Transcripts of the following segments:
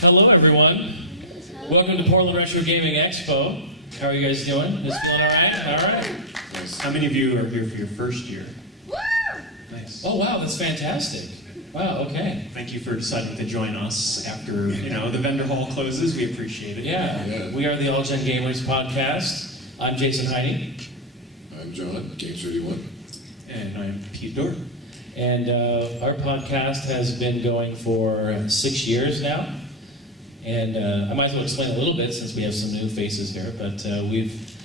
Hello, everyone. Welcome to Portland Retro Gaming Expo. How are you guys doing? Is it feeling all right? All right. Nice. How many of you are here for your first year? Nice. Oh, wow, that's fantastic. Wow, okay. Thank you for deciding to join us after, the vendor hall closes. We appreciate it. Yeah. We are the All Gen Gamers podcast. I'm Jason Heine. I'm John, Games 31. And I'm Pete Dorr. And our podcast has been going for 6 years now. And I might as well explain a little bit since we have some new faces here. But we've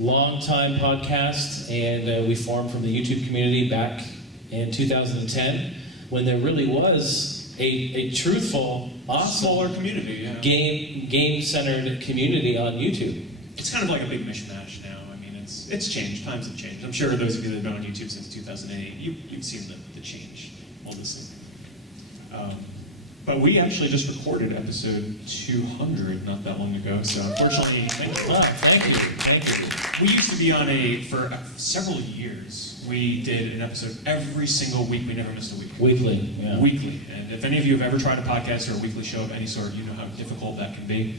long-time podcast, and we formed from the YouTube community back in 2010 when there really was a truthful, awesome, smaller community, yeah. game-centered community on YouTube. It's kind of like a big mishmash now. I mean, it's changed. Times have changed. I'm sure those of you that have been on YouTube since 2008, you've seen the change, all this. But we actually just recorded episode 200 not that long ago, so unfortunately, thank you. We used to be on for several years. We did an episode every single week. We never missed a week. Weekly, yeah. Weekly. And if any of you have ever tried a podcast or a weekly show of any sort, you know how difficult that can be.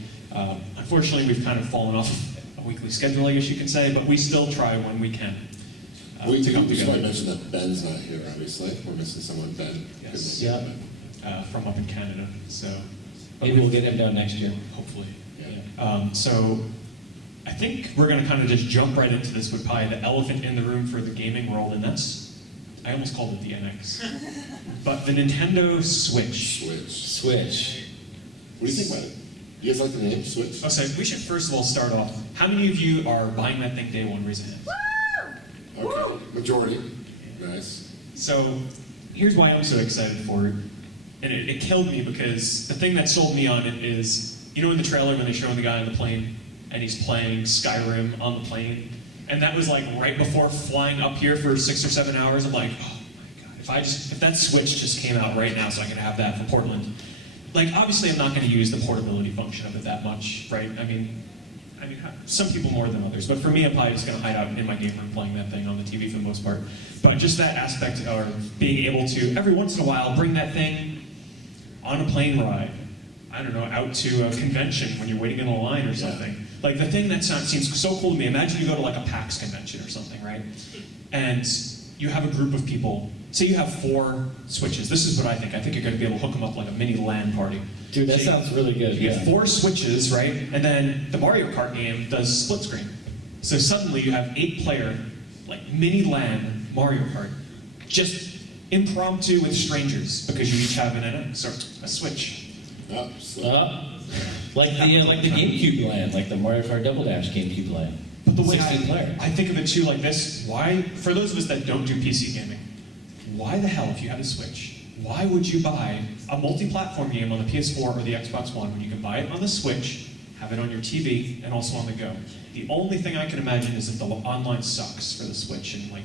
Unfortunately, we've kind of fallen off a weekly schedule, I guess you could say, but we still try when we can. We should probably mention that Ben's not here, obviously. We're missing someone, Ben. Yes. Yeah. From up in Canada, so Maybe we'll get him down next year. hopefully. Yeah. So I think we're going to kind of just jump right into this with probably the elephant in the room for the gaming world, and that's, I almost called it the NX, but the Nintendo Switch. Switch. What do you think about it? You guys like the name, Switch? Oh, so we should first of all start off. How many of you are buying that thing day one? Raise a hand. Okay. Majority. Nice. So here's why I'm so excited for it. And it killed me because the thing that sold me on it is, in the trailer when they show the guy on the plane and he's playing Skyrim on the plane, and that was like right before flying up here for 6 or 7 hours. I'm like, oh my god, if that Switch just came out right now so I could have that for Portland. Like, obviously I'm not going to use the portability function of it that much, right? I mean, some people more than others, but for me, I'm probably just going to hide out in my game room playing that thing on the TV for the most part. But just that aspect of being able to, every once in a while, bring that thing on a plane ride, I don't know, out to a convention when you're waiting in a line or something. Yeah. Like, the thing that seems so cool to me, imagine you go to like a PAX convention or something, right? And you have a group of people, say you have 4 Switches. This is what I think. I think you're going to be able to hook them up like a mini LAN party. Dude, that sounds really good. You get 4 Switches, right? And then the Mario Kart game does split screen. So suddenly you have 8-player, like mini LAN Mario Kart. Just impromptu with strangers because you each have an NX or a Switch. Like the GameCube land, like the Mario Kart Double Dash GameCube land. But the way 16-player. I think of it too like this, why, for those of us that don't do PC gaming, why the hell, if you had a Switch, why would you buy a multi-platform game on the PS4 or the Xbox One when you can buy it on the Switch, have it on your TV, and also on the go? The only thing I can imagine is if the online sucks for the Switch and I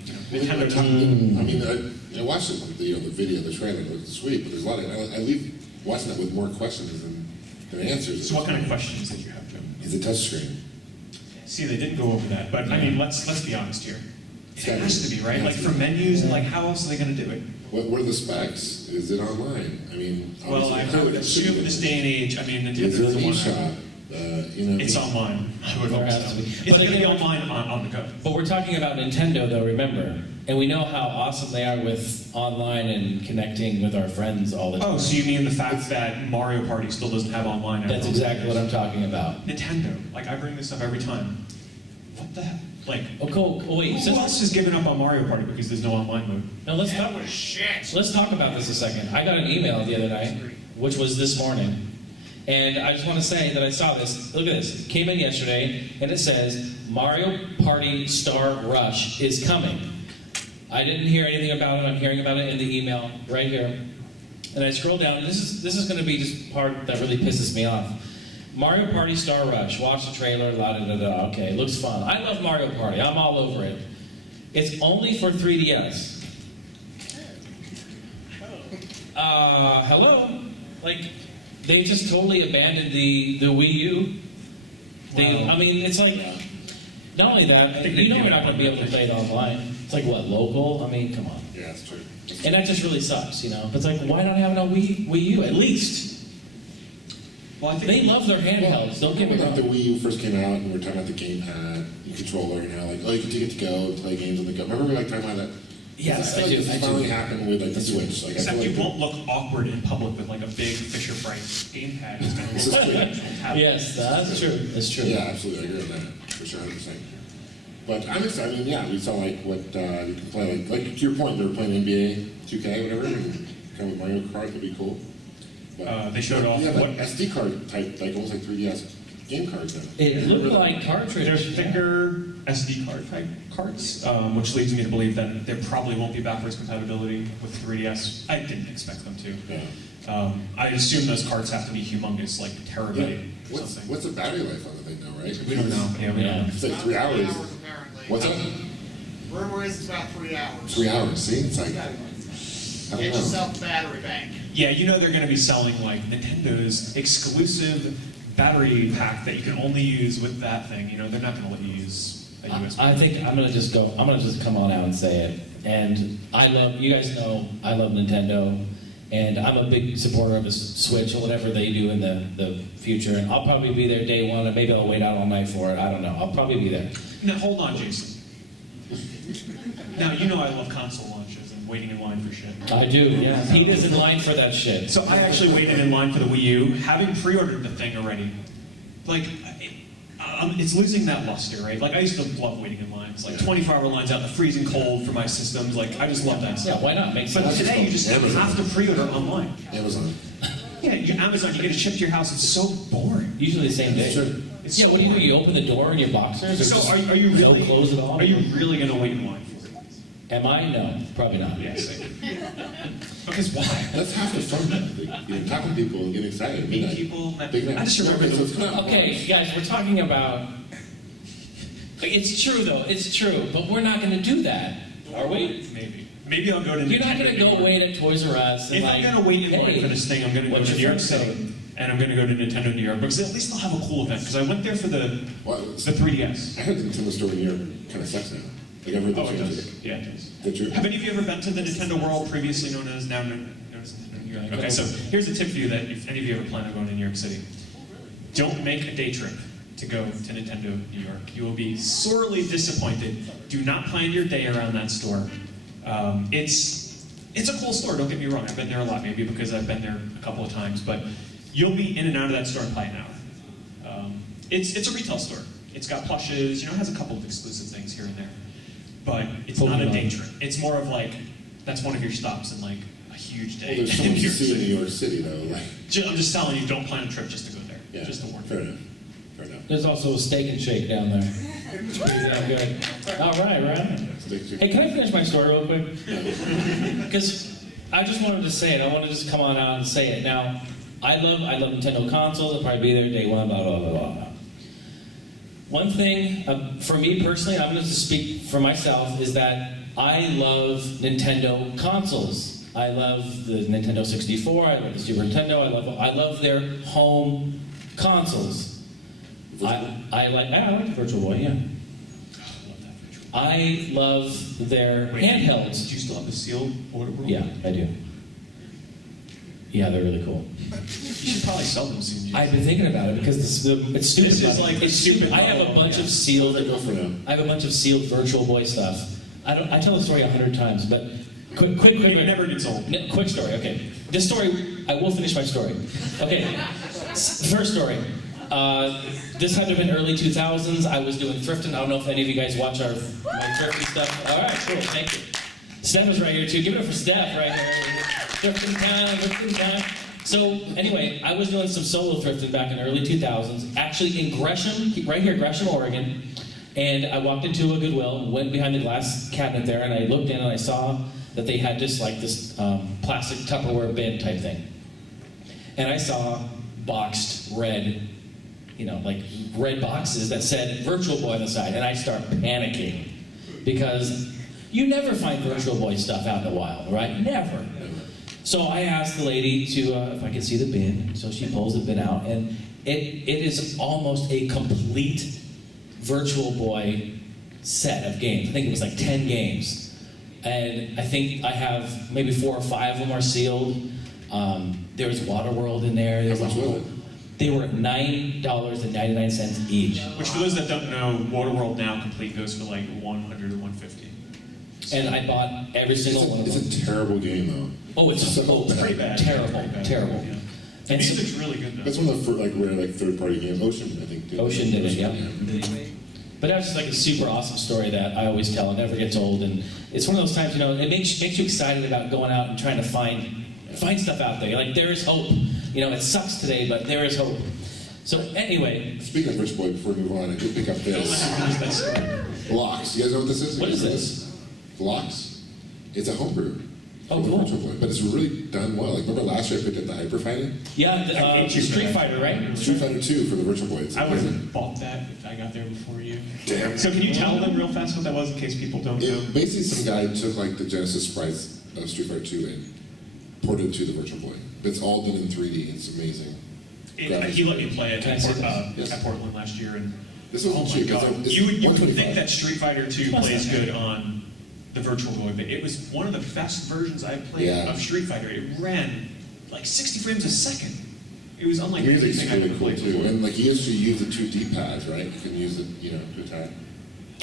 watched it, the video, the trailer, it was sweet, but there's a lot of, I leave watching that with more questions than answers. So what kind of questions did you have, Joe? Is it touchscreen? See, they didn't go over that, but I mean, let's be honest here. It has to be, right? Like for menus, and like how else are they going to do it? What are the specs? Is it online? I mean, well, I would assume in this day and age, I mean, is there an e-shop? It's online. I would hope so. It's going to be online on the go. But we're talking about Nintendo, though, remember. And we know how awesome they are with online and connecting with our friends all the time. Oh, so you mean the fact that Mario Party still doesn't have online? That's exactly what I'm talking about. Nintendo. Like, I bring this up every time. What the hell? Like, oh, cool. Oh, wait. Who else has given up on Mario Party because there's no online mode? Now, let's talk about this a second. I got an email the other night, which was this morning. And I just want to say that I saw this. Look at this. It came in yesterday, and it says, Mario Party Star Rush is coming. I didn't hear anything about it. I'm hearing about it in the email right here. And I scroll down. This is going to be just part that really pisses me off. Mario Party Star Rush. Watch the trailer. La da da da. Okay, looks fun. I love Mario Party. I'm all over it. It's only for 3DS. Hello? Like, they just totally abandoned the Wii U. I mean, it's like, not only that, you know we're not going to be able to play it online. It's like, what, local? I mean, come on. Yeah, that's true. And that just really sucks, you know? It's like, why not have it on Wii U at least? Well, I think They love their handhelds, don't get me Like the wrong. Wii U first came out, and we were talking about the gamepad, the controller, you know, like, oh, you can take it to go and play games on the go. Remember we were like talking about that? Yes, I I feel do. like this finally happened with like the Switch. Like, I Except feel you like won't look awkward in public with like a big Fisher-Price gamepad. It's gonna This is look true. like a tablet. Yes, that's true. That's true. Yeah, absolutely, I agree with that, for sure, 100%. But I'm excited, I mean, yeah, we saw like what you can play, like to your point, they were playing NBA 2K, whatever, and kind of Mario Kart would be cool. But, They showed off yeah, what- like SD card type, like almost like 3DS game cards now. It looked like They're cartridge. thicker SD card type cards, which leads me to believe that there probably won't be backwards compatibility with 3DS. I didn't expect them to. Yeah. I assume those cards have to be humongous, like Yeah. terabyte or What's something. the battery life on the thing though, right? We don't know. Yeah, we Yeah. don't know. It's like 3 hours. apparently. What's that? Rumor is it's about 3 hours. 3 hours, see, it's like, I Get don't know. yourself a battery bank. Yeah, you know they're going to be selling like Nintendo's exclusive battery pack that you can only use with that thing. You know, they're not going to let you use a USB. I think I'm gonna just go. I'm gonna just come on out and say it. And I love. You guys know I love Nintendo, and I'm a big supporter of the Switch or whatever they do in the future. And I'll probably be there day one, and maybe I'll wait out all night for it. I don't know. I'll probably be there. Now, hold on, Jason. Now, you know I love console launches and waiting in line for shit. I do. Yeah. Pete is in line for that shit. So I actually waited in line for the Wii U, having pre-ordered the thing already. Like, it's losing that luster, right? Like, I used to love waiting in lines. Like, 24-hour lines out in the freezing cold for my systems. Like, I just love that Yeah. stuff. Why not? Make But sense. today, you just Amazon. have to pre-order online. Amazon. Yeah, Amazon, you get it shipped to your house. It's so boring. Usually the same day. Sure. It's Yeah. so What do you do? boring. You open the door in your boxers? Or So just are you really? no clothes at all? Are you really going to wait in line for it? Am I? No. Probably not. Yes. Because why? That's half the fun, man. Like, you know, talking to people and getting excited. Meet Midnight. people. Big night. I just remember Okay, so it's the. not- Okay, guys, we're talking about. It's true though. It's true, but we're not going to do that, are we? Maybe I'll go to. You're not Nintendo going to go New York. wait at Toys R Us and If like. I'm going to wait in line hey, for this thing, I'm going to go what's to New your York friend City, say? and I'm going to go to Nintendo New York because at least they'll have a cool event. Because I went there for the Well, 3DS. I heard the Nintendo store in New York kind of sucks now. Like I've heard Oh, they it changed does. it. Yeah, it does. Did you? Have any of you ever been to the Nintendo World, previously known as now known as Nintendo New York? Okay, so here's a tip for you that if any of you ever plan on going to New York City, don't make a day trip to go to Nintendo New York. You will be sorely disappointed. Do not plan your day around that store. It's a cool store, don't get me wrong. I've been there a lot, maybe because I've been there a couple of times, but you'll be in and out of that store in probably an hour. It's a retail store. It's got plushes, you know, it has a couple of exclusive things here and there. But it's not a day trip. It's more of like, that's one of your stops in like a huge day. Well, there's so in much New to York see in City. New York City, though. Like, I'm just telling you, don't plan a trip just to go there. yeah, Just to work. fair enough. Fair enough. There's also a steak and shake down there. It's pretty damn good. All right. Hey, can I finish my story real quick? Because I just wanted to say it. I want to just come on out and say it. Now, I love Nintendo consoles. I'll probably be there day one, blah, blah, blah, blah, blah. One thing, for me personally, I'm going to speak for myself, is that I love Nintendo consoles. I love the Nintendo 64, I love the Super Nintendo, I love their home consoles. I like the Virtual Boy, yeah. I love their Wait, handhelds. Do you still have the sealed order world? Yeah, I do. Yeah, they're really cool. You should probably sell them soon. I've been thinking about it because it's stupid. This is about it. like it's stupid I have a level, bunch yeah. of Where sealed. do they go for now? I have a bunch of sealed Virtual Boy stuff. I tell the story 100 times, but quick. It never gets old. Quick story. Okay, this story. I will finish my story. Okay, first story. This had to have been early 2000s. I was doing thrifting. I don't know if any of you guys watch my thrifting stuff. All right, cool. Thank you. Steph is right here too. Give it up for Steph right here. Thrifting time. So anyway, I was doing some solo thrifting back in the early 2000s, actually in Gresham, right here, Gresham, Oregon. And I walked into a Goodwill, went behind the glass cabinet there, and I looked in and I saw that they had just like this plastic Tupperware bin type thing. And I saw boxed red, like red boxes that said Virtual Boy on the side, and I start panicking because you never find Virtual Boy stuff out in the wild, right? Never. So I asked the lady to if I could see the bin. So she pulls the bin out, and it is almost a complete Virtual Boy set of games. I think it was like 10 games. And I think I have maybe 4 or 5 of them are sealed. There was Waterworld in there. There's How much a was whole- it? They were $9.99 each. Which for those that don't know, Waterworld Now Complete goes for like 100 or 150. And I bought every single one of them. It's a terrible game though. Oh, it's so oh, It's pretty bad. Terrible, Pretty bad. terrible. Yeah. The And so- music's really good though. That's one of the first, like rare like third-party games. Ocean, I think. Ocean did it, yeah. But that was just like a super awesome story that I always tell. It never gets old, and it's one of those times, you know, it makes you excited about going out and trying to find stuff out there. Like there is hope. You know, it sucks today, but there is hope. So anyway, Speaking of Rich Boy, before we move on, I did pick up this. That story. Blocks. You guys know what this is? What is this? Blocks. It's a homebrew. Oh, for cool. Virtual Boy, but it's really done well. Like remember last year I picked up the Hyper Fighting? yeah, Street Fighter, right? Street Fighter 2 for the Virtual Boy. It's I would amazing. have bought that if I got there before you. Damn. So can you tell them real fast what that was in case people don't know? It, basically, some guy took like the Genesis sprites of Street Fighter 2 and ported it to the Virtual Boy. It's all done in 3D. It's amazing. He let me play it Can I see this? Yes. at Portland last year, and This was oh my cheap. god, It's you would think 125. that Street Fighter 2 Plus plays that. good on the Virtual Boy, but it was one of the best versions I played Yeah. of Street Fighter. It ran like 60 frames a second. It was unlike The music's anything I really ever cool played too. before. And like you actually use the 2 D-pads, right? You can use it, you know, to attack.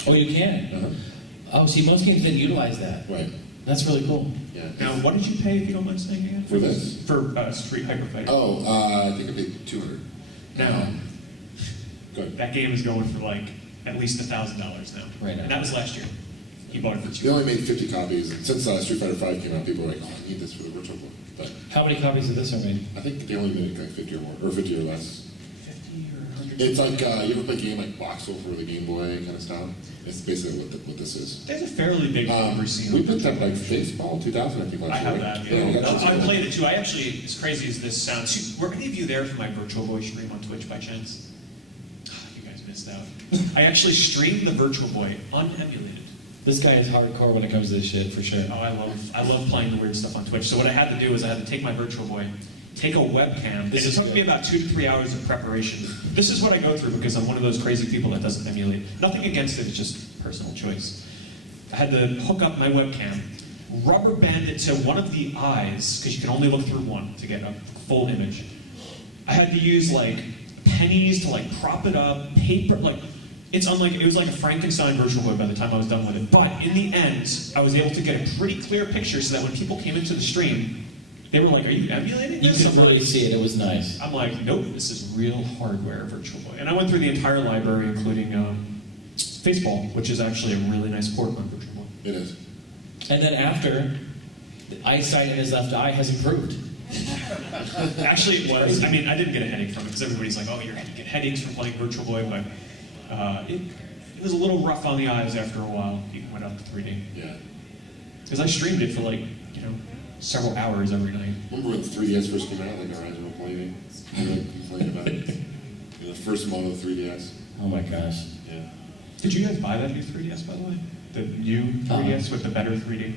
Oh, you can. Uh-huh. Oh, see, most games didn't utilize that. Right. That's really cool. Yeah. Now, what did you pay, if you don't mind saying again? For this? For Street Hyper Fighter. Oh, I think I paid 200. Now, Good. that game is going for like at least $1,000 now. Right now. And that was last year. He bought it for They 200. only made 50 copies, and since Street Fighter 5 came out, people were like, "Oh, I need this for the Virtual Boy." But How many copies of this are made? I think they only made like 50 or more, or 50 or less. 50 or 100? It's like you ever play a game like Voxel for the Game Boy kind of style? It's basically what this is. There's a fairly big number scene. We picked up like Baseball 2000, I think, last I year. have right? that. we Yeah. got I some- played it too. I actually, as crazy as this sounds, were any of you there for my Virtual Boy stream on Twitch by chance? You guys missed out. I actually streamed the Virtual Boy unemulated. This guy is hardcore when it comes to this shit, for sure. Oh, I love playing the weird stuff on Twitch. So what I had to do is I had to take my Virtual Boy, take a webcam. This It is took good. me about 2 to 3 hours of preparation. This is what I go through because I'm one of those crazy people that doesn't emulate. Nothing against it, it's just personal choice. I had to hook up my webcam, rubber band it to one of the eyes, because you can only look through one to get a full image. I had to use like pennies to like prop it up, paper, like it was like a Frankenstein Virtual Boy by the time I was done with it. But in the end, I was able to get a pretty clear picture so that when people came into the stream, they were like, "Are you emulating You this?" could I'm like- really see it. It was nice. I'm like, "Nope, this is real hardware Virtual Boy." And I went through the entire library, including Baseball, which is actually a really nice port on Virtual Boy. It is. And then after, the eyesight in his left eye has improved. Actually, it was. I mean, I didn't get a headache from it because everybody's like, "Oh, you get headaches from playing Virtual Boy," but it was a little rough on the eyes after a while. You went up to 3D Yeah. because I streamed it for like several hours every night. Remember when the 3DS first came out, like our eyes were playing? You were complaining about it. The first model of 3DS. Oh my gosh. Yeah. Did you guys buy that new 3DS by the way? The new 3DS with the better 3D.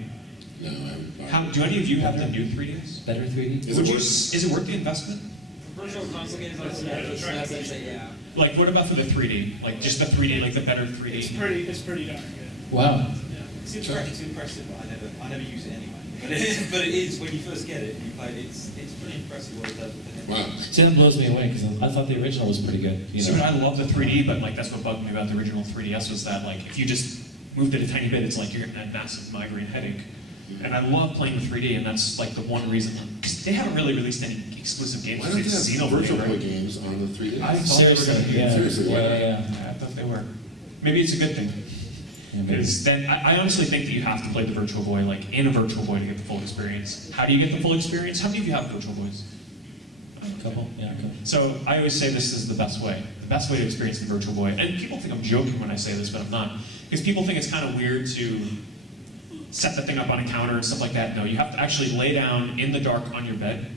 No, I haven't bought it. Do any of you have the new 3DS? Better 3D? Is it worth- Is it worth the investment? Virtual console games like yeah. Like, what about for the 3D? Like, just the 3D, like the better 3D? It's pretty darn good. Wow. Yeah. It's impressive, but I never use it anyway. But it is when you first get it, you play it, it's pretty impressive what it does with the head. Wow. See, that blows me away because I thought the original was pretty good. You So know? I love the 3D, but like that's what bugged me about the original 3DS was that like if you just moved it a tiny bit, it's like you're getting that massive migraine headache. And I love playing with 3D, and that's like the one reason. Because they haven't really released any exclusive games. Why don't they have Xenoblade, Virtual Boy right? games on the 3DS? I thought Seriously, they were gonna do yeah. Seriously, why not? Yeah. I thought they were. Maybe it's a good thing. Yeah, maybe. Because then I honestly think that you have to play the Virtual Boy like in a Virtual Boy to get the full experience. How do you get the full experience? How many of you have Virtual Boys? Couple? Yeah, a couple. So I always say this is the best way. The best way to experience the Virtual Boy. And people think I'm joking when I say this, but I'm not. Because people think it's kind of weird to set the thing up on a counter and stuff like that. No, you have to actually lay down in the dark on your bed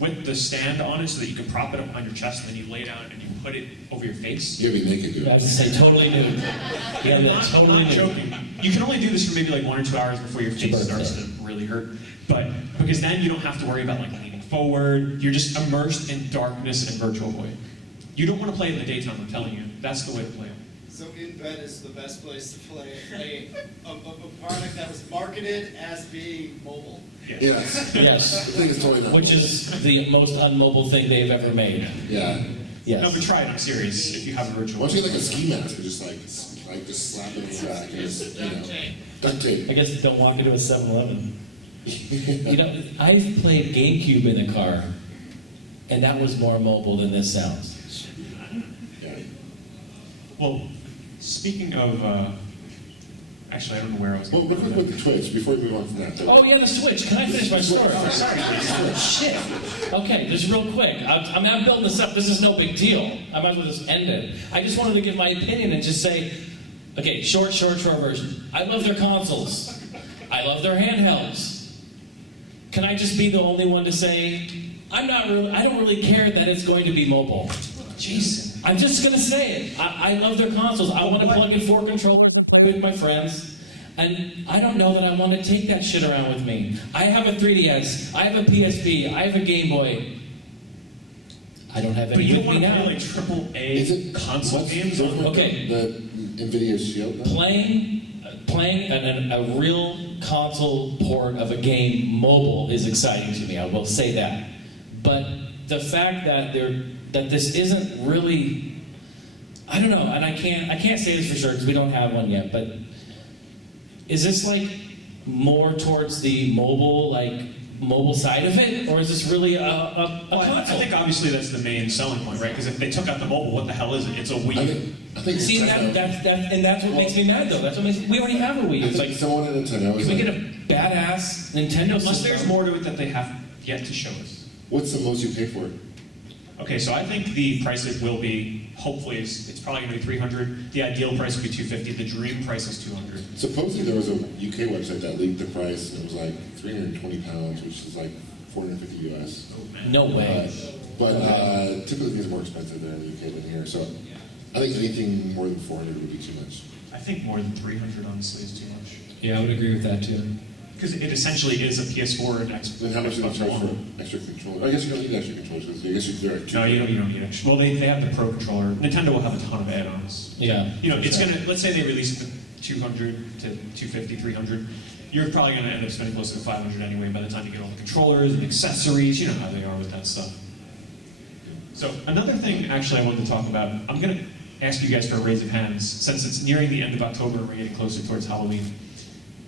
with the stand on it so that you can prop it up on your chest, and then you lay down and you put it over your face. You gotta be naked, dude. I was to say totally nude. Yeah, I'm that's not, totally I'm not nude. joking. You can only do this for maybe like 1 or 2 hours before your It's your face starts to birthday. really hurt. But because then you don't have to worry about like leaning forward. You're just immersed in darkness and Virtual Boy. You don't want to play it in the daytime, I'm telling you. That's the way to play it. So in bed is the best place to play a product that was marketed as being mobile. Yes. Yes. The thing is totally not. Which is the most unmobile thing they've ever made. Yeah. Yes. No, but try it. I'm serious. If you have a ritual. Why don't you get like a ski mask and just just slap it in the back and just, duct tape. I guess don't walk into a 7-Eleven. You know, I've played GameCube in a car, and that was more mobile than this sounds. Yeah. Well, speaking of, actually, I don't know where I was Well, going. real quick with the Twitch, before we move on from that. Though. Oh yeah, the Switch. Can I finish my story? Oh, sorry. Shit. Okay, just real quick. I'm building this up. This is no big deal. I might as well just end it. I just wanted to give my opinion and just say, okay, short version. I love their consoles. I love their handhelds. Can I just be the only one to say, I don't really care that it's going to be mobile. Jason. I'm just going to say it. I love their consoles. I want to plug in 4 controllers and play with my friends. And I don't know that I want to take that shit around with me. I have a 3DS. I have a PSP. I have a Game Boy. I don't have But any you with want me to now. play like Is AAA it console what's games? different On, Okay. than The NVIDIA Shield. Though? Playing a real console port of a game mobile is exciting to me. I will say that. But the fact that this isn't really, I don't know, and I can't say this for sure because we don't have one yet. But is this like more towards the mobile side of it, or is this really a Well, I console? think obviously that's the main selling point, right? Because if they took out the mobile, what the hell is it? It's a Wii. I think See, Nintendo- that's what makes me mad though. That's what makes we already have a Wii. I It's think like, someone at Nintendo can is we like, get a badass Nintendo Unless system? there's more to it that they have yet to show us. what's the most you pay for it? Okay, so I think the price it will be, hopefully, it's probably going to be $300. The ideal price would be $250. The dream price is $200. Supposedly there was a UK website that leaked the price, and it was like £320, which is like $450 US. No way. But typically things are more expensive there in the UK than here, so I think anything more than 400 would be too much. I think more than 300 honestly is too much. Yeah, I would agree with that too. Because it essentially is a PS4 and Xbox. Then how much do they charge for extra controller? I guess you don't need extra controllers because I guess you can do No, you don't need extra. Well, they have the Pro controller. Nintendo will have a ton of add-ons. Yeah. You know, it's gonna. Let's say they release it to 200 to 250, 300. You're probably gonna end up spending closer to 500 anyway by the time you get all the controllers and accessories. You know how they are with that stuff. So another thing, actually, I wanted to talk about. I'm gonna ask you guys for a raise of hands since it's nearing the end of October and we're getting closer towards Halloween.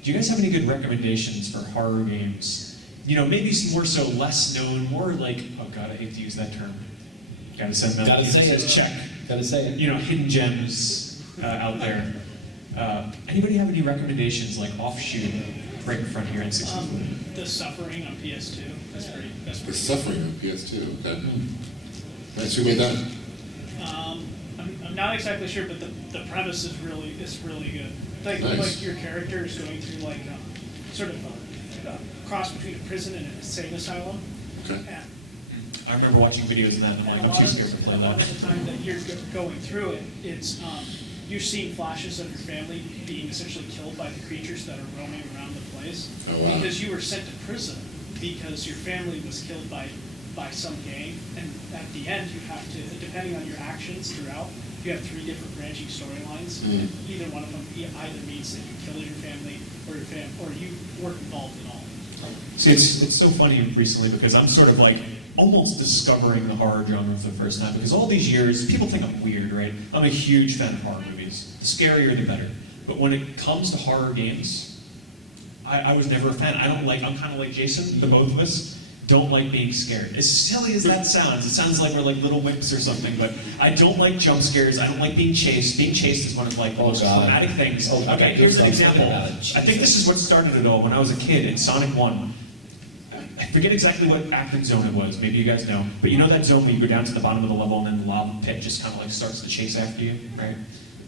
Do you guys have any good recommendations for horror games? You know, maybe more so less known, more like, oh god, I hate to use that term. Gotta send that. Gotta say it. Check. Gotta say it. You know, hidden gems out there. Anybody have any recommendations, like offshoot, right in front of your N64? The Suffering on PS2. That's The pretty. Suffering on PS2, okay. Nice, who made that? I'm not exactly sure, but the premise is really good. Like Nice. like your character is going through like sort of a cross between a prison and an insane asylum. Okay. And I remember watching videos of that, and I'm a like, I'm lot too of scared to play a lot that. of the time that you're going through it, it's you're seeing flashes of your family being essentially killed by the creatures that are roaming around the place. Oh, wow. Because you were sent to prison because your family was killed by some gang, and at the end you have to, depending on your actions throughout, you have 3 different branching storylines. Mm. Either one of them either means that you killed your family or you weren't involved at all. See, it's so funny recently because I'm sort of like almost discovering the horror genre for the first time because all these years, people think I'm weird, right? I'm a huge fan of horror movies. The scarier, the better. But when it comes to horror games, I was never a fan. I'm kind of like Jason, the both of us. Don't like being scared. As silly as that sounds, it sounds like we're like little wimps or something, but I don't like jump scares. I don't like being chased. Being chased is one of like the most traumatic things. Oh, okay, God. here's an Don't example. think about I it. think this is what started it all when I was a kid in Sonic 1. I forget exactly what acrid zone it was. Maybe you guys know. But you know that zone where you go down to the bottom of the level and then the lava pit just kind of like starts to chase after you, right?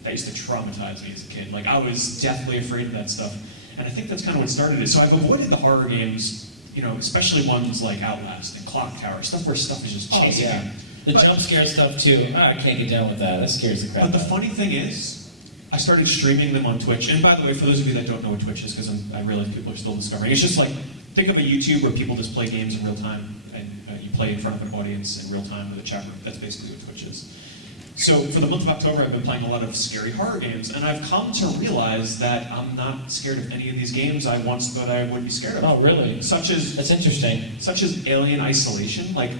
That used to traumatize me as a kid. Like I was deathly afraid of that stuff. And I think that's kind of what started it. So I've avoided the horror games, you know, especially ones like Outlast and Clock Tower, stuff where stuff is just Oh chasing yeah. you. The But- jump scare stuff too. I can't get down with that. That scares the crap But the out of me. funny thing is, I started streaming them on Twitch. And by the way, for those of you that don't know what Twitch is, because I realize people are still discovering, it's just like, think of a YouTube where people just play games in real time, and you play in front of an audience in real time with a chat room. That's basically what Twitch is. So for the month of October, I've been playing a lot of scary horror games, and I've come to realize that I'm not scared of any of these games I once thought I would be scared of. Oh, really? Such as That's interesting. Alien Isolation. Like,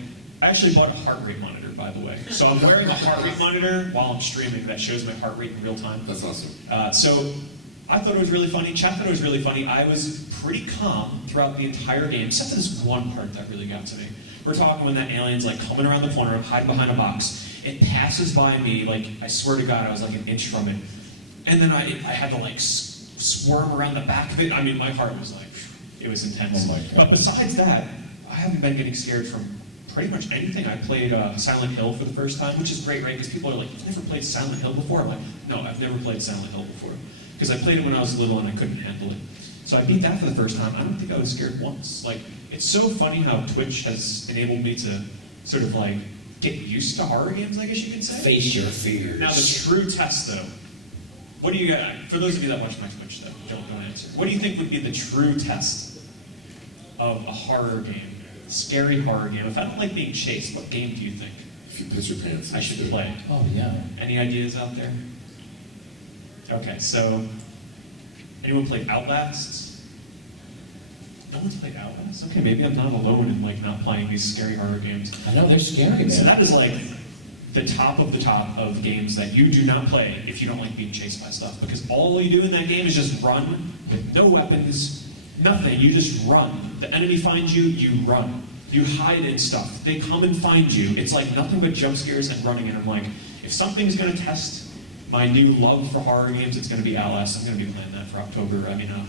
I actually bought a heart rate monitor, by the way. So I'm wearing a heart rate monitor while I'm streaming that shows my heart rate in real time. That's awesome. So I thought it was really funny. Chat thought it was really funny. I was pretty calm throughout the entire game, except for this one part that really got to me. We're talking when that alien's like coming around the corner, hiding behind a box. It passes by me, like, I swear to God, I was like an inch from it. And then I had to like squirm around the back of it. I mean, my heart was like, it was intense. Oh my God. But besides that, I haven't been getting scared from pretty much anything. I played Silent Hill for the first time, which is great, right? Because people are like, you've never played Silent Hill before? I'm like, no, I've never played Silent Hill before. Because I played it when I was little and I couldn't handle it. So I beat that for the first time. I don't think I was scared once. Like, it's so funny how Twitch has enabled me to sort of like get used to horror games, I guess you could say. Face your fears. Now the true test though, what do you got, for those of you that watch my Twitch though, don't answer. What do you think would be the true test of a horror game? Scary horror game. If I don't like being chased, what game do you think If you piss your pants, I should play? Oh, yeah. Any ideas out there? Okay, so anyone played Outlast? No one's played Outlast? Okay, maybe I'm not alone in like not playing these scary horror games. I know, they're scary, So man. that is like the top of games that you do not play if you don't like being chased by stuff. Because all you do in that game is just run with no weapons, nothing. You just run. The enemy finds you, you run. You hide in stuff. They come and find you. It's like nothing but jump scares and running. And I'm like, if something's going to test my new love for horror games, it's going to be Outlast. I'm going to be playing that for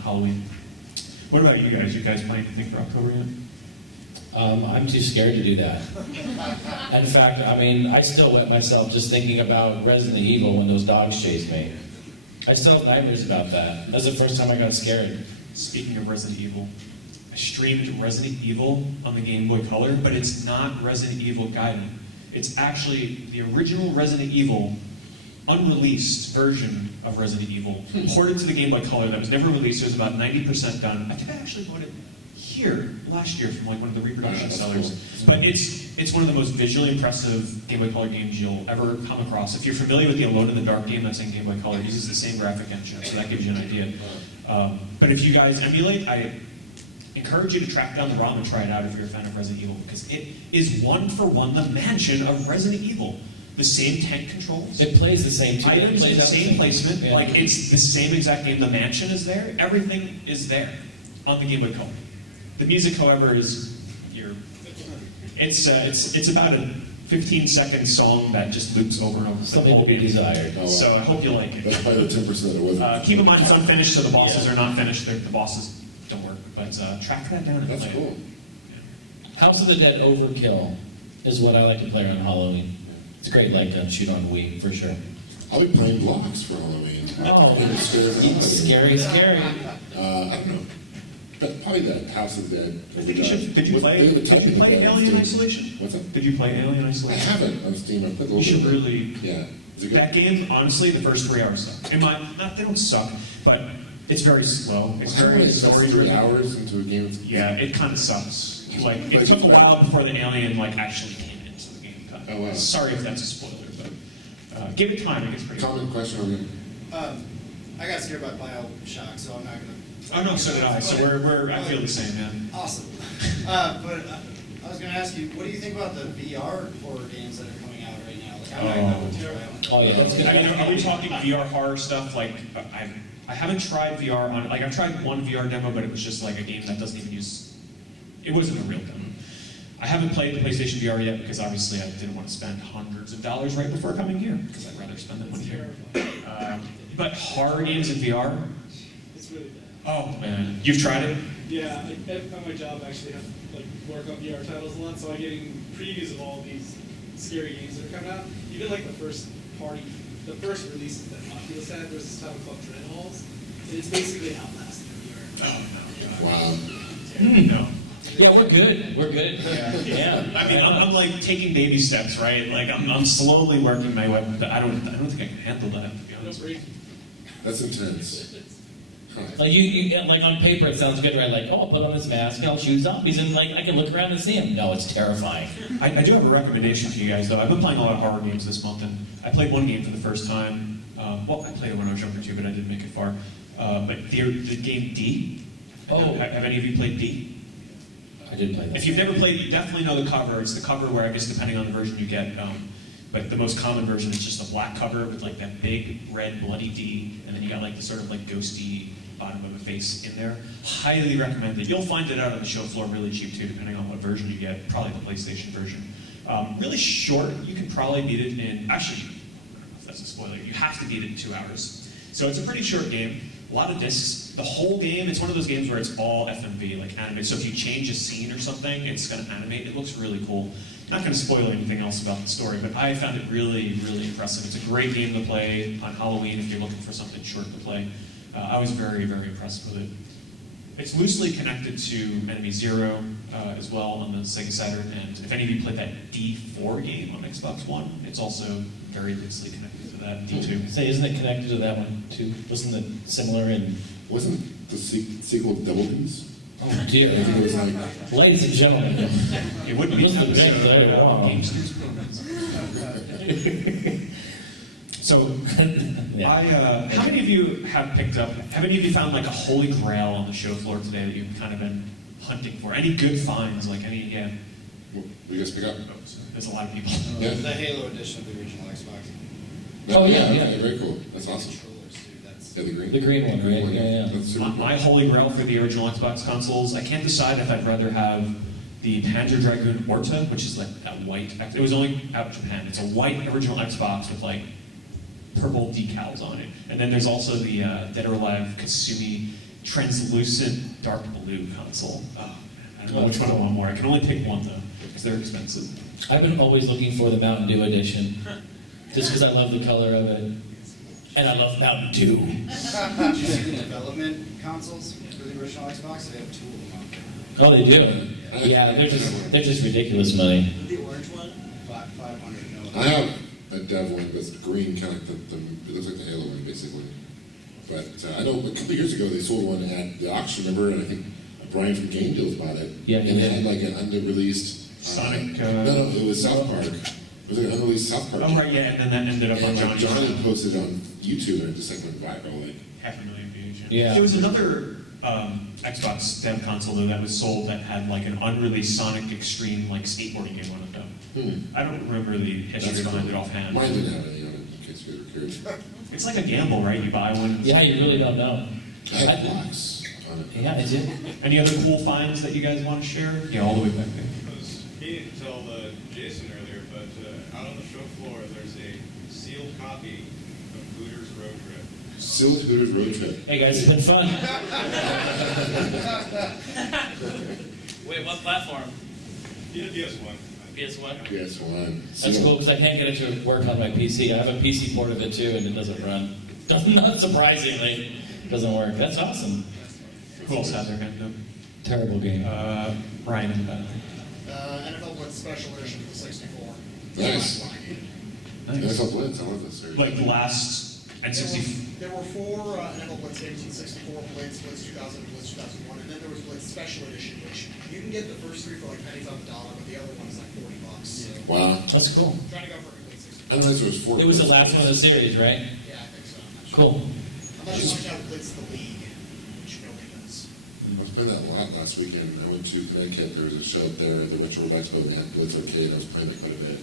Halloween. What about you guys? You guys playing anything for October yet? I'm too scared to do that. In fact, I mean, I still wet myself just thinking about Resident Evil when those dogs chased me. I still have nightmares about that. That was the first time I got scared. Speaking of Resident Evil, I streamed Resident Evil on the Game Boy Color, but it's not Resident Evil Gaiden. It's actually the original Resident Evil unreleased version of Resident Evil, ported to the Game Boy Color that was never released. It was about 90% done. I think I actually bought it here last year from like one of the reproduction Wow, that's sellers. cool. But it's one of the most visually impressive Game Boy Color games you'll ever come across. If you're familiar with the Alone in the Dark game that's in Game Boy Color, it uses the same graphic engine, so that gives you an idea. But if you guys emulate, I encourage you to track down the ROM and try it out if you're a fan of Resident Evil, because it is one for one the mansion of Resident Evil. The same tank controls. It plays the same too. Items, It plays the out same placement, Yeah. like it's the same exact game. The mansion is there. Everything is there on the Game Boy Color. The music, however, is it's about a 15-second song that just loops over and over the Something whole to be game. desired. Oh, wow. So I hope you like it. That's probably the 10% it wasn't. Keep in mind it's unfinished, so the bosses are not finished. The bosses don't work, but track that down and That's play it. cool. House of the Dead Overkill is what I like to play around Halloween. It's a great like shoot on Wii for sure. I'll be playing blocks for Halloween. Oh, It's scary. scary. I don't know. But probably that House of Dead. I think you should. Did you With play? David Did you Tennant play again, Alien too. Isolation? What's that? Did you play Alien I Isolation? haven't on Steam. I played a little You should bit. really. Yeah. Is it good? That game, honestly, the first 3 hours suck. They don't suck, but it's very slow. It's Well, how do I very invest story 3 driven. hours into a game? Yeah, it kind of sucks. Like it took a while before the alien actually came into the game. Oh, wow. Sorry if that's a spoiler, but give it time. It gets pretty. Common question over here. I got scared by Bioshock, so I'm not gonna. Oh no, so did I. So I feel the same, man. Awesome. But I was gonna ask you, what do you think about the VR horror games that are coming out right now? Like, I'm not gonna go to it. Oh yeah, that's good. I mean, are we talking VR horror stuff? Like, I haven't tried VR on. Like, I've tried one VR demo, but it was just like a game that doesn't even use. It wasn't a real demo. I haven't played the PlayStation VR yet because obviously I didn't want to spend hundreds of dollars right before coming here because I'd rather spend that money here. But horror games in VR. It's really bad. Oh man, you've tried it? Yeah, at my job I actually have like work on VR titles a lot, so I'm getting previews of all these scary games that are coming out. Even like the first releases that Oculus had, there's this title called Dread Halls, and it's basically Outlast in VR. Oh no. Wow. No. Yeah, we're good. We're good. Yeah. I mean, I'm like taking baby steps, right? Like I'm slowly working my way. But I don't think I can handle that. To be honest. That's intense. Like like on paper it sounds good, right? Like, oh, I'll put on this mask and I'll shoot zombies and like I can look around and see them. No, it's terrifying. I do have a recommendation for you guys, though. I've been playing a lot of horror games this month, and I played one game for the first time. Well, I played it when I was younger too, but I didn't make it far. But the game D. Oh. Have any of you played D? I did play that. If you've never played, you definitely know the cover. It's the cover where I guess depending on the version you get, but the most common version is just a black cover with like that big red bloody D, and then you got like the sort of like ghosty bottom of a face in there. Highly recommend it. You'll find it out on the show floor really cheap too, depending on what version you get. Probably the PlayStation version. Really short. You can probably beat it in. Actually, I don't know if that's a spoiler. You have to beat it in 2 hours. So it's a pretty short game. A lot of discs. The whole game, it's one of those games where it's all FMV, like animated. So if you change a scene or something, it's going to animate. It looks really cool. Not going to spoil anything else about the story, but I found it really, really impressive. It's a great game to play on Halloween if you're looking for something short to play. I was very, very impressed with it. It's loosely connected to Enemy Zero as well on the Sega Saturn, and if any of you played that D4 game on Xbox One, it's also very loosely connected to that D2. Say, isn't it connected to that one too? Wasn't it similar in? Wasn't the sequel Double D's? Oh I dear. think it was like, Ladies and gentlemen. It wouldn't be Must have been very wrong. Gamesters programs. So, Yeah. how many of you have picked up, have any of you found like a holy grail on the show floor today that you've kind of been hunting for? Any good finds, like any, yeah, what you guys pick up? there's a lot of people. Yeah. The Halo edition of the original Xbox. Oh, yeah. Very cool. That's awesome. Controllers, dude, that's. Yeah, the green. The green one, right? Yeah. That's super cool. My holy grail for the original Xbox consoles, I can't decide if I'd rather have the Panzer Dragoon Orta, which is like that white, it was only out in Japan, it's a white original Xbox with like purple decals on it. And then there's also the Dead or Alive Kasumi translucent dark blue console. Oh, man, I don't know which one I want more. I can only pick one though, because they're expensive. I've been always looking for the Mountain Dew edition, just because I love the color of it, and I love Mountain Dew. Did you see the development consoles for the original Xbox? They have 2 of them out there. Oh, they do. Yeah, they're just ridiculous money. The orange one? 500, no. I have a Dev one that's green, kind of like it looks like the Halo one, basically. But I know a couple of years ago they sold one at the auction, remember? And I think Brian from Game Deals bought it. Yeah, and he it did. had like an under-released Sonic, no, it was South Park. It was like an unreleased South Park. Oh, right, yeah, and then that ended up on And like Johnny's. Johnny posted it on YouTube, and it just like went viral. Like, 500,000 views. Yeah. There was another Xbox dev console though that was sold that had like an unreleased Sonic Extreme like skateboarding game on it though. I don't remember the history that's behind cool. it offhand. Mine didn't have any on it, in case you guys were curious. It's like a gamble, right? You buy one. Yeah, you really don't know. I had blocks on it. Yeah, I did. Any other cool finds that you guys want to share? Yeah, all the way back there. He didn't tell Jason earlier, but out on the show floor, there's a sealed copy of Hooters Road Trip. Sealed Hooters Road Trip. Hey guys, it's been fun. Wait, what platform? PS1. PS1? PS1. That's cool because I can't get it to work on my PC. I have a PC port of it too, and it doesn't run. Not surprisingly, doesn't work. That's awesome. Who else has their hand up? Terrible game. Ryan in the back. NFL Blitz Special Edition for 64. Nice. Nice. NFL Blitz, I love this series. Like the last N64. There were 4 NFL Blitz games in 64, Blitz 2000, Blitz 2001, and then there was Blitz Special Edition, which you can get the first 3 for like pennies on the dollar, but the other one is like $40. So Wow. That's cool. I'm trying to go for a complete 64. I didn't realize there was 4. It was the last one of the series, right? Yeah, I think so. I'm not sure. Cool. Unless you want to have Blitz the League, which nobody does. I was playing that a lot last weekend. I went to Connecticut. There was a show up there at the Retro Expo. We had Blitz Arcade. I was playing it quite a bit.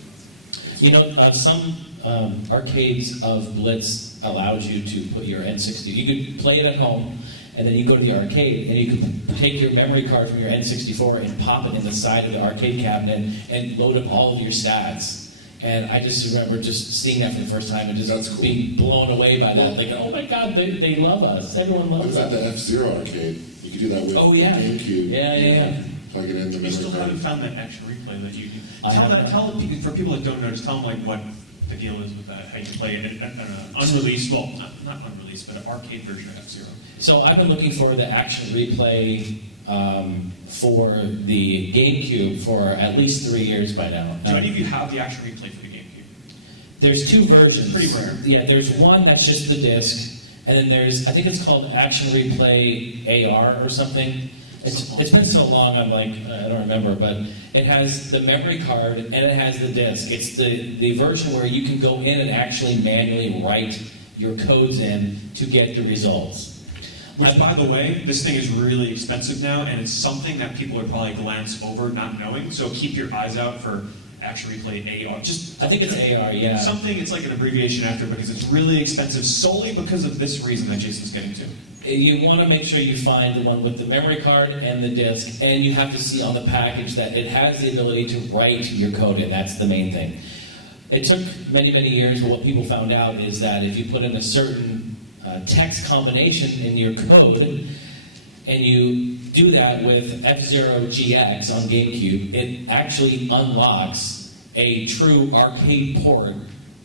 You know, some arcades of Blitz allowed you to put your N60. You could play it at home, and then you go to the arcade, and you could take your memory card from your N64 and pop it in the side of the arcade cabinet and load up all of your stats. And I just remember just seeing that for the first time and just That's cool. being blown away by that. Like, oh my God, they love us. Everyone I loves was at the us. F-Zero arcade. You could do that with Oh, yeah. GameCube. Yeah. Plug it in the You memory still card. haven't found that action replay that you do. I haven't. Tell for people that don't know, just tell them like what the deal is with that, how you play it, an unreleased, well, not unreleased, but an arcade version of F-Zero. So I've been looking for the action replay for the GameCube for at least 3 years by now. Do any of you have the action replay for the GameCube? There's 2 versions. Pretty rare. Yeah, there's one that's just the disc, and then there's, I think it's called Action Replay AR or something. It's been so long, I'm like, I don't remember, but it has the memory card and it has the disc. It's the version where you can go in and actually manually write your codes in to get the results. Which, by the way, this thing is really expensive now, and it's something that people would probably glance over not knowing. So keep your eyes out for Action Replay AR. Just I think it's AR, yeah. something. It's like an abbreviation after because it's really expensive solely because of this reason that Jason's getting to. You want to make sure you find the one with the memory card and the disc, and you have to see on the package that it has the ability to write your code in. That's the main thing. It took many, many years, but what people found out is that if you put in a certain text combination in your code, and you do that with F-Zero GX on GameCube, it actually unlocks a true arcade port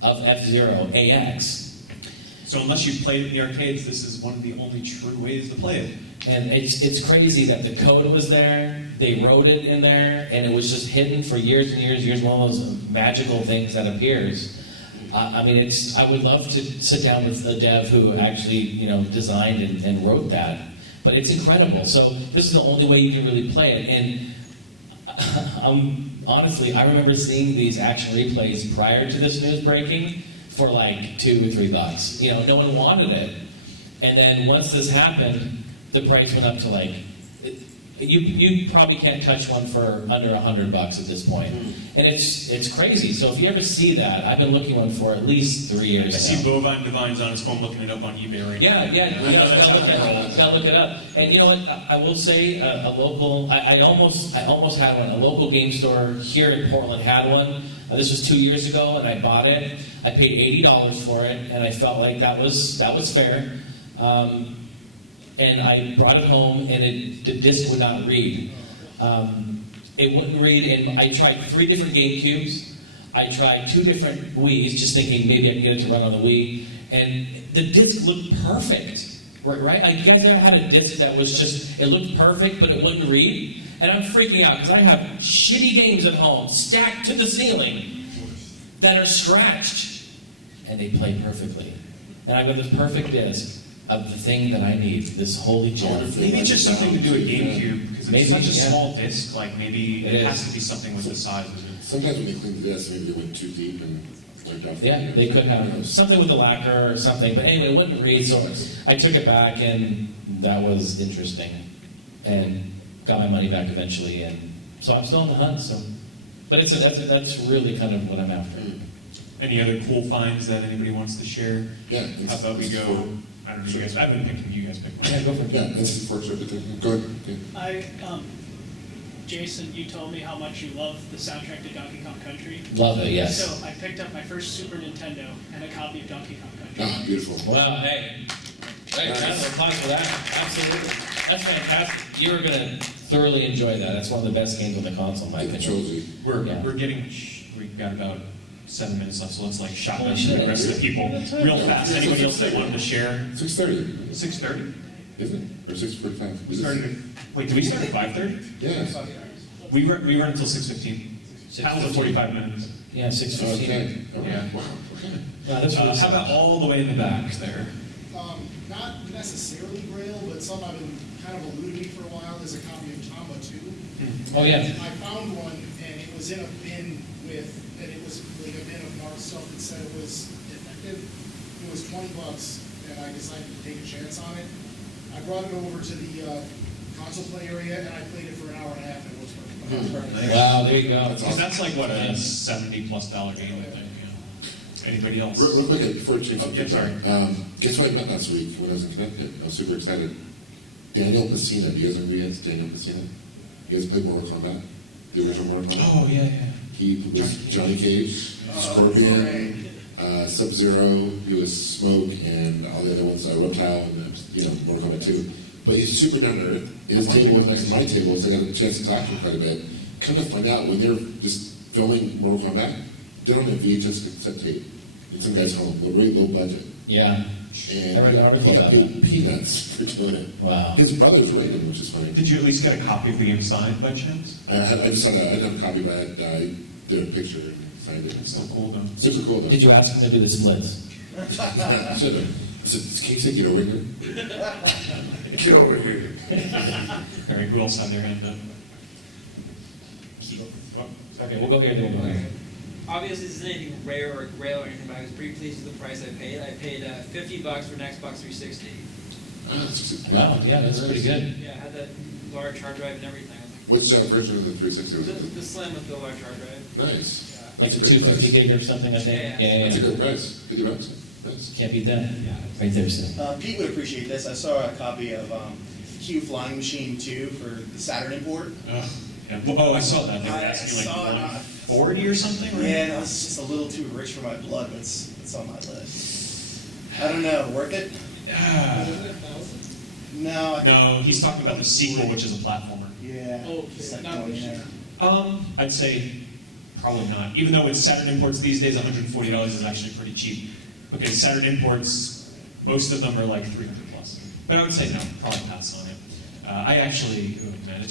of F-Zero AX. So unless you've played it in the arcades, this is one of the only true ways to play it. And it's crazy that the code was there, they wrote it in there, and it was just hidden for years and years and years, one of those magical things that appears. I mean, I would love to sit down with a dev who actually, designed and wrote that. But it's incredible. So this is the only way you can really play it. And honestly, I remember seeing these action replays prior to this news breaking for like $2 or $3. No one wanted it. And then once this happened, the price went up to like, you probably can't touch one for under $100 at this point. And it's crazy. So if you ever see that, I've been looking one for at least 3 years I now. see Bovine Divine's on his phone looking it up on eBay right now. Yeah, you gotta look it up. And you know what? I will say a local. I almost had one. A local game store here in Portland had one. This was 2 years ago, and I bought it. I paid $80 for it, and I felt like that was fair. And I brought it home, and the disc would not read. It wouldn't read, and I tried 3 different GameCubes. I tried 2 different Wiis, just thinking maybe I can get it to run on the Wii, and the disc looked perfect, right? Like, you guys ever had a disc that was just, it looked perfect, but it wouldn't read? And I'm freaking out, because I have shitty games at home, stacked to the ceiling, that are scratched, and they play perfectly. And I've got this perfect disc of the thing that I need, this holy gem. Maybe it's just something to do with GameCube, because Maybe, it's such a yeah. small disc, like maybe It it has is. to be something with the size of it. Sometimes when they clean the disc, maybe they went too deep and wiped off. Yeah, they could have something with the lacquer or something, but anyway, it wouldn't read, so I took it back, and that was interesting, and got my money back eventually, and so I'm still on the hunt. So, but that's really kind of what I'm after. Any other cool finds that anybody wants to share? Yeah. How about we go? I don't know, you guys. I've been picking. You guys pick one. Yeah, go for it. Yeah, this is fortunate. Go ahead. Yeah. Jason, you told me how much you love the soundtrack to Donkey Kong Country. Love it, yes. So I picked up my first Super Nintendo and a copy of Donkey Kong Country. Ah, beautiful. Wow, hey, round of applause for that. Absolutely, that's fantastic. You're gonna thoroughly enjoy that. That's one of the best games on the console, in my Get the opinion. trilogy. We've got about 7 minutes left, so let's like shotgun Holy to the shit. rest of the people real fast. Anybody else that wanted to share? 6:30, 6:30. isn't it? Or 6:45? We started. Wait, did we start at 5:30? Yeah. We run until 6:15. That was a 45 minutes. Yeah, 6:15. Okay. All right. Yeah. Wow. Okay. Wow, that's really How about all the way in the back there? Not necessarily Braille, but some I've been kind of eluding me for a while. There's a copy of Tamba 2. Oh yeah. I found one, and it was in a bin and it was like a bin of marked stuff that said it was defective. It was $20, and I decided to take a chance on it. I brought it over to the console play area, and I played it for an hour and a half, and it was perfect. Wow, there you go. Because that's like what a $70+ game, I think. Yeah. Anybody else? Real quick, before we change Oh, yeah, subject, sorry. guess who I met last week when I was in Connecticut? I was super excited. Daniel Pacina. Do you guys know who he is? Daniel Pacina? You guys played Mortal Kombat? The original Mortal Kombat? Oh yeah. He was Johnny Cage, Scorpion, Sub-Zero, he was Smoke, and all the other ones, Reptile, and Mortal Kombat 2. But he's super down to earth. His table was next to my table, so I got a chance to talk to him quite a bit. Come to find out, when they're just filming Mortal Kombat, they're on a VHS cassette tape in some guy's home, a really low budget. Yeah. And I read an article he got about paid peanuts for doing it. Wow. His brothers rated him, which is funny. Did you at least get a copy of the game signed by chance? I didn't have a copy, but I did a picture and signed it and It's so stuff. cool though. Super cool though. Did you ask him to do the splits? Should have. I said, Casey, get over here. Get over here. All right, who else had their hand up? Okay, we'll go here, then we'll go here. Obviously, this isn't anything rare or grail or anything, but I was pretty pleased with the price I paid. I paid $50 for an Xbox 360. Wow, yeah, that's pretty good. Yeah, I had that large hard drive and everything. Which version of the 360 was it? The Slim with the large hard drive. Nice. Like a That's a good 250 price. gig or something, I think. Yeah. That's a good price. $50. Nice. Can't beat that. Right there, Sid. Pete would appreciate this. I saw a copy of Q Flying Machine 2 for the Saturn import. Oh, yeah. Well, I saw that. They were I asking like saw it. 140 or something, right? Yeah, no, it's just a little too rich for my blood, but it's on my list. I don't know, worth it? Ah. Wasn't it 1,000? No. No, he's talking about the sequel, which is a platformer. Yeah. Okay, It's like not going this there. year. I'd say probably not. Even though it's Saturn imports these days, $140 is actually pretty cheap. Because Saturn imports, most of them are like 300 plus. But I would say no, probably pass on it. I actually, oh man,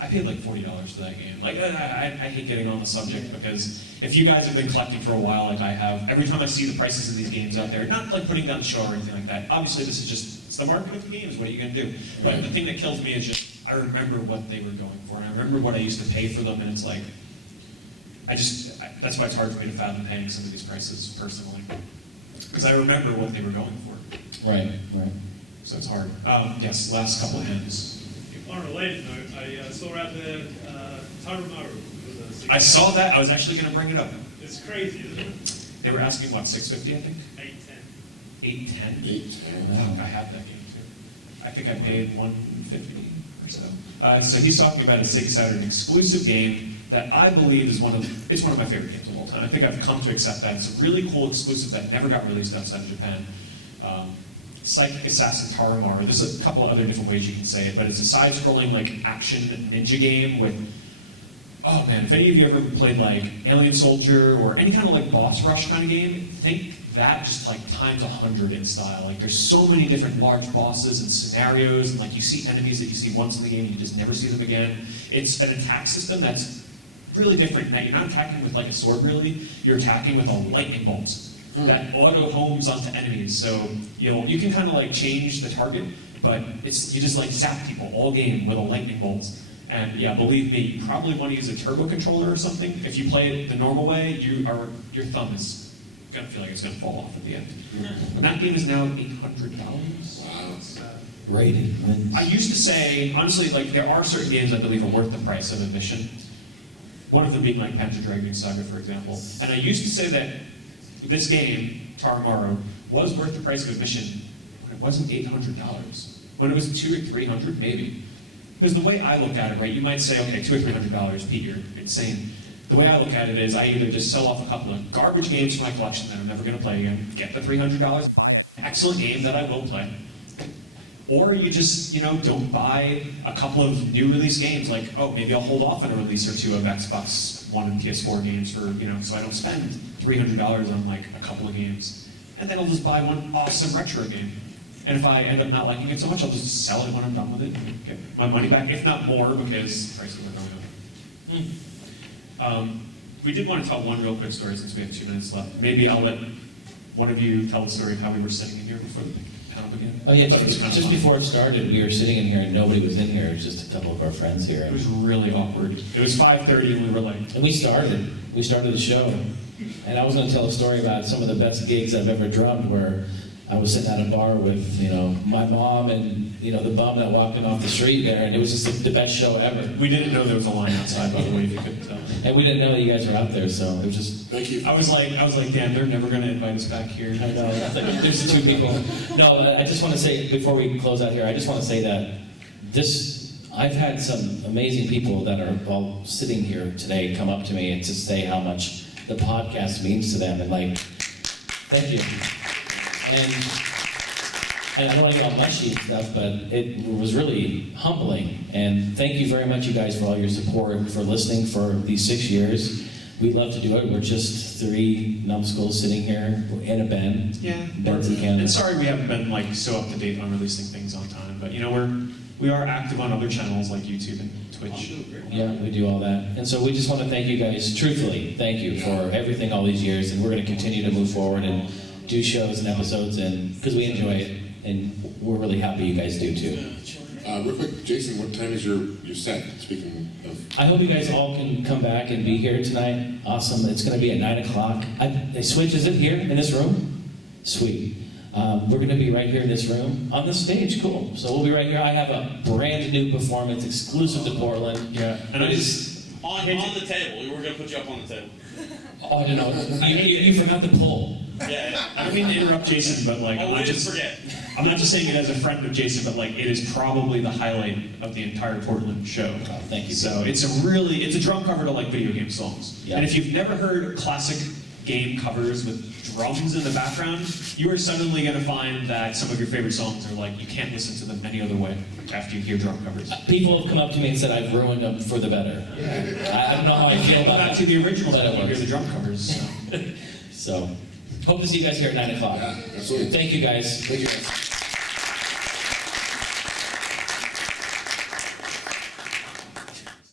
I paid like $40 for that game. Like, I hate getting on the subject because if you guys have been collecting for a while, like I have, every time I see the prices of these games out there, not like putting down the show or anything like that. Obviously, this is just, it's the market of the games. What are you going to do? But the thing that kills me is just, I remember what they were going for, and I remember what I used to pay for them, and it's like, that's why it's hard for me to fathom paying some of these prices personally. Because I remember what they were going for. Right, right. So it's hard. Yes, last couple of hands. On a related note, I saw out there Tarumaru. I saw that. I was actually going to bring it up. It's crazy, isn't it? They were asking, what, $650, I think? 810. $810? Wow. I have that game too. I think I paid $150 or so. So he's talking about a Sega Saturn exclusive game that I believe is one of my favorite games of all time. I think I've come to accept that. It's a really cool exclusive that never got released outside of Japan. Psychic Assassin Tarumaru. There's a couple other different ways you can say it, but it's a side-scrolling like action ninja game with, oh man, if any of you ever played like Alien Soldier or any kind of like boss rush kind of game, think that just like times 100 in style. Like there's so many different large bosses and scenarios, and like you see enemies that you see once in the game and you just never see them again. It's an attack system that's really different. Now you're not attacking with like a sword really, you're attacking with a lightning bolt that auto homes onto enemies. So you can kind of like change the target, but you just like zap people all game with a lightning bolt. And yeah, believe me, you probably want to use a turbo controller or something. If you play it the normal way, your thumb is gonna feel like it's gonna fall off at the end. And that game is now $800. Wow. Rated wins. I used to say, honestly, like there are certain games I believe are worth the price of admission. One of them being like Panzer Dragoon Saga, for example. And I used to say that this game, Tarumaru, was worth the price of admission when it wasn't $800. When it was $200 or $300, maybe. Because the way I look at it, right, you might say, okay, $200 or $300, Pete, you're insane. The way I look at it is I either just sell off a couple of garbage games from my collection that I'm never going to play again, get the $300, buy an excellent game that I will play. Or you just, don't buy a couple of new release games, like, oh, maybe I'll hold off on a release or two of Xbox One and PS4 games for, so I don't spend $300 on like a couple of games. And then I'll just buy one awesome retro game. And if I end up not liking it so much, I'll just sell it when I'm done with it and get my money back, if not more, because prices are going up. We did want to tell one real quick story since we have 2 minutes left. Maybe I'll let one of you tell the story of how we were sitting in here before the panel began. Oh yeah, That was kind of just fun. before it started, we were sitting in here and nobody was in here. It was just a couple of our friends here. It was really awkward. It was 5:30 and we were like, And we started the show. And I was going to tell a story about some of the best gigs I've ever drummed where I was sitting at a bar with, my mom and, the bum that walked in off the street there, and it was just the best show ever. we didn't know there was a line outside, by the way, if you couldn't tell. And we didn't know that you guys were out there, so it was just... Thank you. I was like, damn, they're never going to invite us back here. I know, it's like, there's 2 people. No, I just want to say, before we close out here, I just want to say that I've had some amazing people that are all sitting here today come up to me and to say how much the podcast means to them, and like, thank you. And I don't want to get all mushy and stuff, but it was really humbling. And thank you very much, you guys, for all your support, for listening for these 6 years. We'd love to do it. We're just 3 numbskulls sitting here in a Ben. Yeah. Ben's in Canada. And sorry we haven't been like so up to date on releasing things on time, but we are active on other channels like YouTube and Twitch. Yeah, we do all that. And so we just want to thank you guys, truthfully, thank you for everything all these years, and we're going to continue to move forward and do shows and episodes, and because we enjoy it, and we're really happy you guys do too. Real quick, Jason, what time is your set? Speaking of, I hope you guys all can come back and be here tonight. Awesome. It's going to be at 9 o'clock. They switch. Is it here in this room? Sweet. We're going to be right here in this room on the stage. Cool. So we'll be right here. I have a brand new performance exclusive to Portland. Yeah. And It I is- On the table. We were going to put you up on the table. Oh, no. You forgot the pull. Yeah. I don't mean to interrupt Jason, but like, Oh, we didn't forget. I'm not just saying it as a friend of Jason, but like, it is probably the highlight of the entire Portland show. Oh, thank you. So it's a drum cover to like video game songs. Yeah. And if you've never heard classic game covers with drums in the background, you are suddenly going to find that some of your favorite songs are like, you can't listen to them any other way after you hear drum covers. People have come up to me and said I've ruined them for the better. I don't know how I feel Go about back that. to the original, but but it you hear works. the drum covers. So. So, hope to see you guys here at 9 o'clock. yeah, absolutely. Thank you guys. Thank you guys.